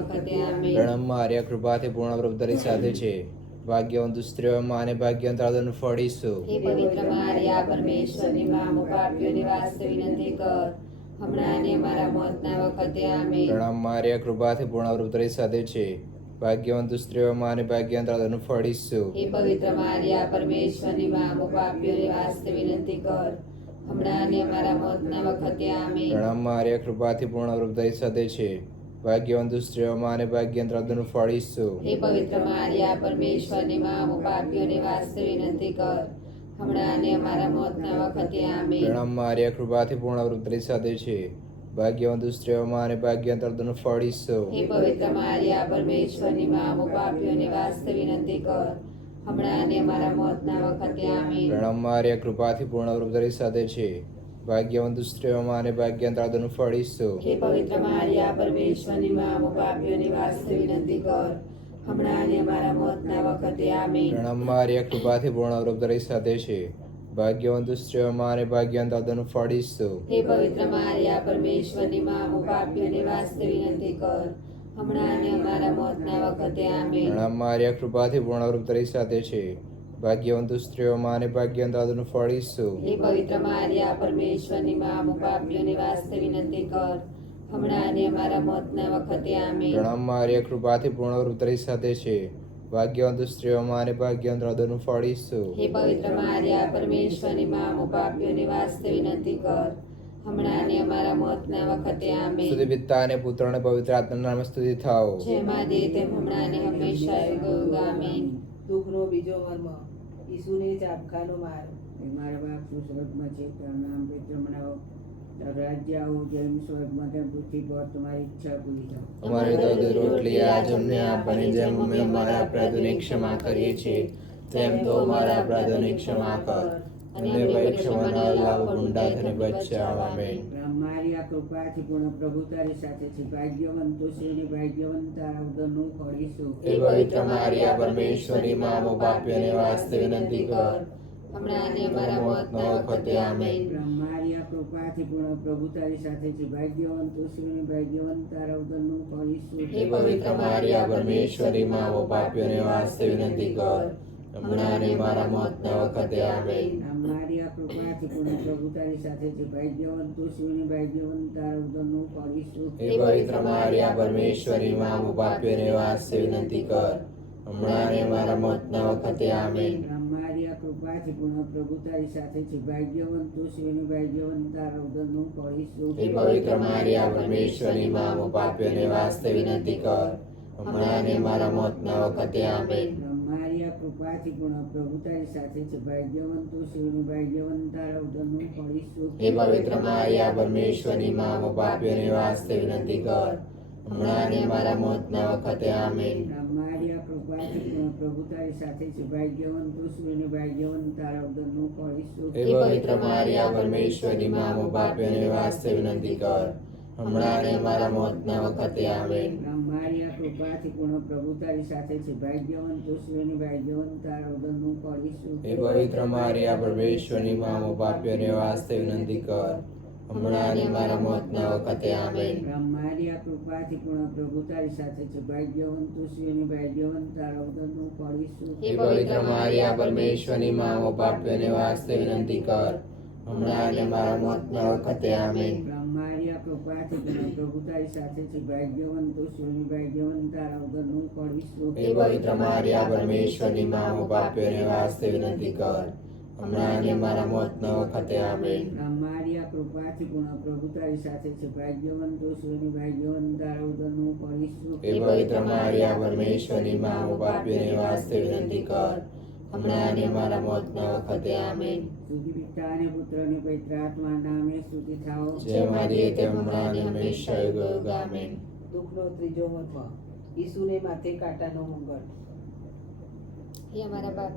વખતે આમેન. પ્રણવ માર્યા, કૃપાથી પૂર્ણ પ્રભુ તારી સાથે છે. ભાગ્યવંત સ્ત્રીઓમાં અને ભાગ્યવંત તારું ફળ ઈસુ. હે પવિત્ર મારિયા, પરમેશ્વરની માં, અમુક પાપીઓની વાસ્તે વિનંતી કર, હમણાં અને અમારા મોતના વખતે આમેન. પ્રણવ માર્યા, કૃપાથી પૂર્ણ પ્રભુ તારી સાથે છે. ભાગ્યવંત સ્ત્રીઓમાં અને ભાગ્યવંત તારું ફળ ઈસુ. હે પવિત્ર મારિયા, પરમેશ્વરની માં, અમુક પાપીઓની વાસ્તે વિનંતી કર, હમણાં અને અમારા મોતના વખતે આમેન. પ્રણવ માર્યા, કૃપાથી પૂર્ણ પ્રભુ તારી સાથે છે. ભાગ્યવંત સ્ત્રીઓમાં અને ભાગ્યવંત તારું ફળ ઈસુ. હે પવિત્ર મારિયા, પરમેશ્વરની માં, અમુક પાપીઓની વાસ્તે વિનંતી કર, હમણાં અને અમારા મોતના વખતે આમેન. પ્રણવ માર્યા, કૃપાથી પૂર્ણ પ્રભુ તારી સાથે છે. ભાગ્યવંત સ્ત્રીઓમાં અને ભાગ્યવંત તારું ફળ ઈસુ. હે પવિત્ર મારિયા, પરમેશ્વરની માં, અમુક પાપીઓની વાસ્તે વિનંતી કર, હમણાં અને અમારા મોતના વખતે આમેન. પ્રણવ માર્યા, કૃપાથી પૂર્ણ પ્રભુ તારી સાથે છે. ભાગ્યવંત સ્ત્રીઓમાં અને ભાગ્યવંત તારું ફળ ઈસુ. હે પવિત્ર મારિયા, પરમેશ્વરની માં, અમુક પાપીઓની વાસ્તે વિનંતી કર, હમણાં અને અમારા મોતના વખતે આમેન. પ્રણવ માર્યા, કૃપાથી પૂર્ણ પ્રભુ તારી સાથે છે. ભાગ્યવંત સ્ત્રીઓમાં અને ભાગ્યવંત તારું ફળ ઈસુ. હે પવિત્ર મારિયા, પરમેશ્વરની માં, અમુક પાપીઓની વાસ્તે વિનંતી કર, હમણાં અને અમારા મોતના વખતે આમેન. પ્રણવ માર્યા, કૃપાથી પૂર્ણ પ્રભુ તારી સાથે છે. ભાગ્યવંત સ્ત્રીઓમાં અને ભાગ્યવંત તારું ફળ ઈસુ. હે પવિત્ર મારિયા, પરમેશ્વરની માં, અમુક પાપીઓની વાસ્તે વિનંતી કર, હમણાં અને અમારા મોતના વખતે આમેન. પ્રણવ માર્યા, કૃપાથી પૂર્ણ પ્રભુ તારી સાથે છે. ભાગ્યવંત સ્ત્રીઓમાં અને ભાગ્યવંત તારું ફળ ઈસુ. હે પવિત્ર મારિયા, પરમેશ્વરની માં, અમુક પાપીઓની વાસ્તે વિનંતી કર, હમણાં અને અમારા મોતના વખતે આમેન. સ્તુતિ પિતા અને પુત્ર અને પવિત્ર આત્માના નામે સ્તુતિ થાઓ. જેમ આદિ તેમ હમણાં અને હંમેશા યુગ આમેન. દુઃખનો બીજો મર્મ, ઈસુને ચાબખાનો માર. મારા બાપ શું સ્વર્ગમાં છે, તારું નામ પવિત્ર મનાવો, તારું રાજ્ય આવું જેમ સ્વર્ગમાં તેમ પૃથ્વી પર તમારી ઈચ્છા પૂરી થાય. અમારી દોડી રોટલી આજ અમને આપવાની, જેમ અમે અમારા અપરાધોની ક્ષમા કરીએ છીએ, તેમ તો અમારા અપરાધોની ક્ષમા કર, અને પરીક્ષામાં ન લાવ, ગુંડાથી બચાવ. આમેન. મારી આ કૃપાથી પૂર્ણ પ્રભુ તારી સાથે છે. ભાગ્યવંતો છે ને ભાગ્યવંત તારા ઉદરનું ફળ ઈસુ. હે પવિત્ર મારિયા, પરમેશ્વરી માં, અમો પાપીઓને વાસ્તે વિનંતી કર, હમણાં અને અમારા મોતના વખતે આમેન. મારી આ કૃપાથી પૂર્ણ પ્રભુ તારી સાથે છે. ભાગ્યવંતો છે ને ભાગ્યવંત તારા ઉદરનું ફળ ઈસુ. હે પવિત્ર મારિયા, પરમેશ્વરી માં, અમો પાપીઓને વાસ્તે વિનંતી કર, હમણાં અને અમારા મોતના વખતે આમેન. મારી આ કૃપાથી પૂર્ણ પ્રભુ તારી સાથે છે. ભાગ્યવંતો છે ને ભાગ્યવંત તારા ઉદરનું ફળ ઈસુ. હે પવિત્ર મારિયા, પરમેશ્વરી માં, અમો પાપીઓને વાસ્તે વિનંતી કર, હમણાં અને અમારા મોતના વખતે આમેન. મારી આ કૃપાથી પૂર્ણ પ્રભુ તારી સાથે છે. ભાગ્યવંતો છે ને ભાગ્યવંત તારા ઉદરનું ફળ ઈસુ. હે પવિત્ર મારિયા, પરમેશ્વરી માં, અમો પાપીઓને વાસ્તે વિનંતી કર, હમણાં અને અમારા મોતના વખતે આમેન. મારી આ કૃપાથી પૂર્ણ પ્રભુ તારી સાથે છે. ભાગ્યવંતો છે ને ભાગ્યવંત તારા ઉદરનું ફળ ઈસુ. હે પવિત્ર મારિયા, પરમેશ્વરી માં, અમો પાપીઓને વાસ્તે વિનંતી કર, હમણાં અને અમારા મોતના વખતે આમેન. મારી આ કૃપાથી પૂર્ણ પ્રભુ તારી સાથે છે. ભાગ્યવંતો છે ને ભાગ્યવંત તારા ઉદરનું ફળ ઈસુ. હે પવિત્ર મારિયા, પરમેશ્વરી માં, અમો પાપીઓને વાસ્તે વિનંતી કર, હમણાં અને અમારા મોતના વખતે આમેન. મારી આ કૃપાથી પૂર્ણ પ્રભુ તારી સાથે છે. ભાગ્યવંતો છે ને ભાગ્યવંત તારા ઉદરનું ફળ ઈસુ. હે પવિત્ર મારિયા, પરમેશ્વરી માં, અમો પાપીઓને વાસ્તે વિનંતી કર, હમણાં અને અમારા મોતના વખતે આમેન. મારી આ કૃપાથી પૂર્ણ પ્રભુ તારી સાથે છે. ભાગ્યવંતો છે ને ભાગ્યવંત તારા ઉદરનું ફળ ઈસુ. હે પવિત્ર મારિયા, પરમેશ્વરી માં, અમો પાપીઓને વાસ્તે વિનંતી કર, હમણાં અને અમારા મોતના વખતે આમેન. મારી આ કૃપાથી પૂર્ણ પ્રભુ તારી સાથે છે. ભાગ્યવંતો છે ને ભાગ્યવંત તારા ઉદરનું ફળ ઈસુ. હે પવિત્ર મારિયા, પરમેશ્વરી માં, અમો પાપીઓને વાસ્તે વિનંતી કર, હમણાં અને અમારા મોતના વખતે આમેન. મારી આ કૃપાથી પૂર્ણ પ્રભુ તારી સાથે છે. ભાગ્યવંતો છે ને ભાગ્યવંત તારા ઉદરનું ફળ ઈસુ. હે પવિત્ર મારિયા, પરમેશ્વરી માં, અમો પાપીઓને વાસ્તે વિનંતી કર, હમણાં અને અમારા મોતના વખતે આમેન. સ્તુતિ પિતા અને પુત્ર અને પવિત્ર આત્મા નામે સ્તુતિ થાઓ. જેમ આદિએ તેમ હમણાં અને હંમેશા યુગ આમેન. દુઃખનો ત્રીજો મર્મ, ઈસુને માથે કાંટાનો મુંગટ. હે અમારા બાપ,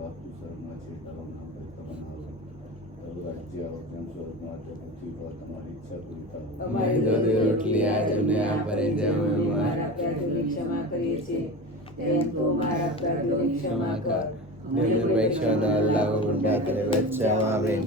અમારી દોડી રોટલી આજ અમને આપવાની, જેમ અમે અમારા અપરાધોની ક્ષમા કરીએ છીએ, તેમ તો અમારા અપરાધોની ક્ષમા કર, અમને પરીક્ષામાં ન લાવો, ગુંડાથી બચાવ. આમેન.